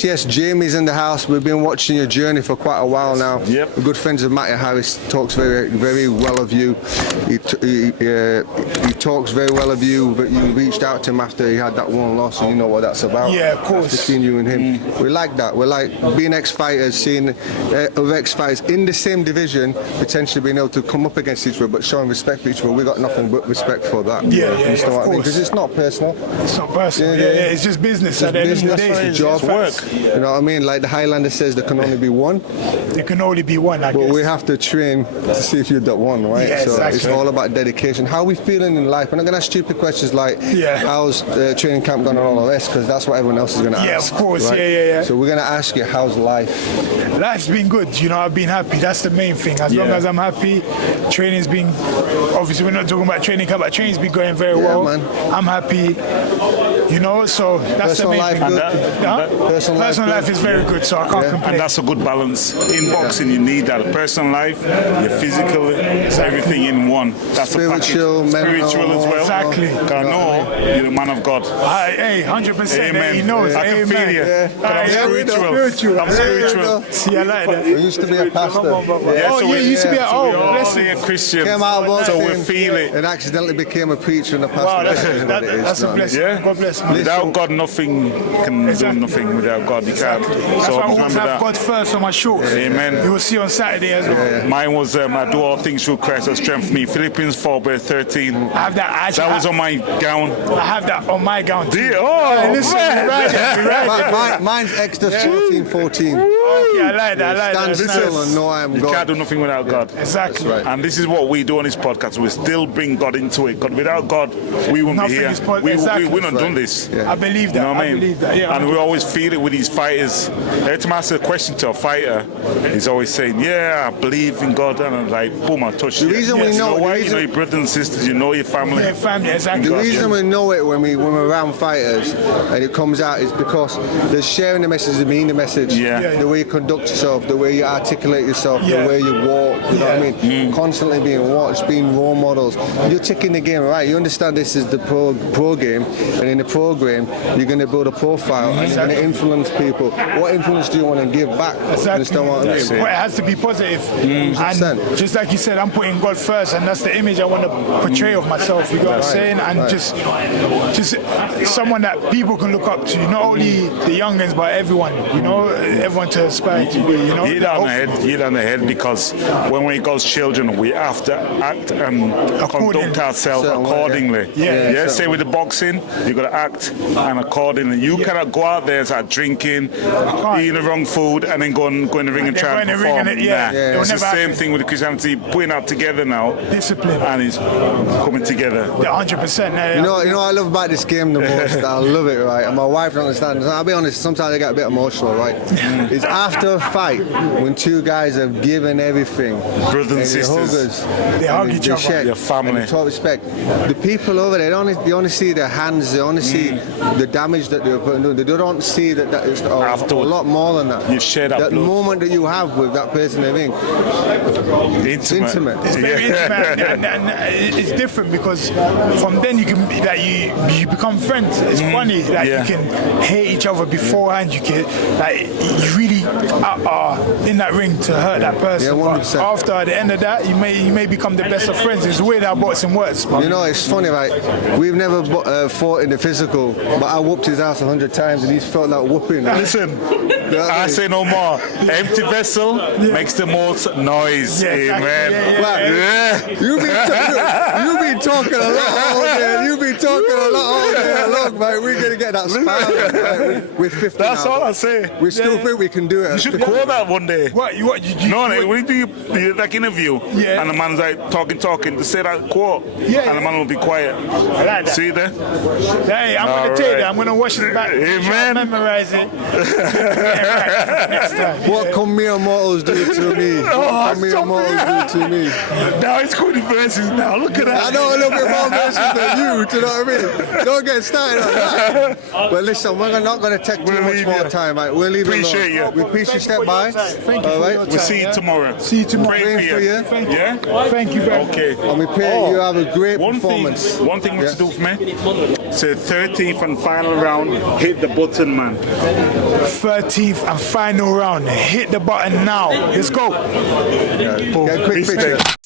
Yes, Jamie's in the house. We've been watching your journey for quite a while now. Yep. We're good friends of Matty Harris. Talks very well of you. He talks very well of you. But you reached out to him after he had that one loss, and you know what that's about. Yeah, of course. After seeing you and him, we like that. We like being ex-fighters, seeing other ex-fighters in the same division, potentially being able to come up against each other, but showing respect for each other. We got nothing but respect for that. Yeah, of course. Because it's not personal. It's not personal. Yeah, it's just business. At the end of the day, it's job work. You know what I mean? Like the Highlander says, there can only be one. There can only be one, I guess. But we have to train to see if you're that one, right? Yeah, so exactly. It's all about dedication. How are we feeling in life? We're not going to ask stupid questions like, how's training camp gone and all of this, because that's what everyone else is going to ask. Yeah, of course. Right? Yeah. So we're going to ask you, how's life? Life's been good. You know, I've been happy. That's the main thing. As long as I'm happy, training's been, obviously we're not talking about training camp, but training's been going very well. Man. I'm happy. You know, so that's personal the main life thing. Good. Personal life is very good, so I can't complain. And that's a good balance. In boxing, you need that personal life, your physical, everything in one. That's spiritual, a package. Spiritual as well. Exactly. I know you're the man of God. Hey, 100%. Amen. He knows. I can feel you. I'm spiritual. I'm spiritual. See, I like that. We used to be a pastor. You used to be a bless you. Christians. Came out of so we feel it. And accidentally became a preacher and a pastor. Wow, that's a blessing. Yeah. God bless me. Without God, nothing can do nothing. Without God, you can't. That's So why I always remember have that. God first on my shorts. Amen. You will see on Saturday as well. Mine was I do all things through Christ that strengthens me. Philippians 4:13. I have that. That was on my gown. I have that on my gown too. Mine's Exodus 14:14. Okay, I like that. Stand still and know I am God. You can't do nothing without God. Exactly. Right. And this is what we do on this podcast. We still bring God into it. God, without God, we wouldn't be here. We're not doing this. I believe that. You know what I mean? I believe that. Yeah. And we always feel it with these fighters. Every time I ask a question to a fighter, he's always saying, "Yeah, I believe in God," and I'm like, "Boom, I touch you." The reason we know why? You know your brothers and sisters. You know your family. Yeah, family. Exactly. The reason we know it when we're around fighters and it comes out is because they're sharing the message, they mean the message. The way you conduct yourself, the way you articulate yourself, the way you walk. You know what I mean? Constantly being watched, being role models. You're taking the game right. You understand this is the pro game, and in the pro game, you're going to build a profile and you're going to influence people. What influence do you want to give back? Exactly. Understand what I mean? Well, it has to be positive. And just like you said, I'm putting God first, and that's the image I want to portray of myself. You know what I'm saying? And just someone that people can look up to. Not only the youngins, but everyone. You know, everyone to aspire to be. You know, hit on the head because when we go as children, we have to act and conduct ourselves accordingly. Say with the boxing, you got to act and accordingly. You cannot go out there and start drinking, eating the wrong food, and then go in the ring and try and perform. It's the same thing with Christianity, putting out together now. Discipline. And it's coming together. 100%. You know what I love about this game the most? I love it, right? And my wife don't understand. I'll be honest, sometimes I get a bit emotional, right? It's after a fight, when two guys have given everything. Brothers and sisters. They hug each other. Your family. Talk respect. The people over there, they only see their hands, they only see the damage that they're putting. They don't see that it's a lot more than that. You share that moment that you have with that person in the ring. It's intimate. It's very intimate, and it's different because from then you can you become friends. It's funny that you can hate each other beforehand. You can you really are in that ring to hurt that person. But after at the end of that, you may become the best of friends. It's the way that boxing works. You know, it's funny, right? We've never fought in the physical, but I whooped his ass 100 times and he's felt that whooping. Listen, I say no more. Empty vessel makes the most noise. Amen. You've been talking a lot all day. You've been talking a lot all day long, mate. We're going to get that spine. Right? We're 50 That's now. all I say. We still think we can do it. You should call that one day. When you do like interview and the man's like talking, to say that quote, and the man will be quiet. I like that. See there? Hey, I'm going to take that. I'm going to watch it back. Amen. Memorize it. Next time. What can mere mortals do to me? What can mere mortals do to me? Now it's called the verses now. Look at that. I know a little bit more verses than you, do you know what I mean? Don't get started on that. But listen, we're not going to take too much more time, mate. We'll leave it alone. We appreciate you step by. Thank you. All right. We'll see you tomorrow. See you tomorrow. Praying for you. Thank you. Yeah? Thank you very much. Okay. And we pray you have a great performance. One thing to do for me. Say 13th and final round, hit the button, man. 13th and final round. Hit the button now. Let's go. Get a quick picture.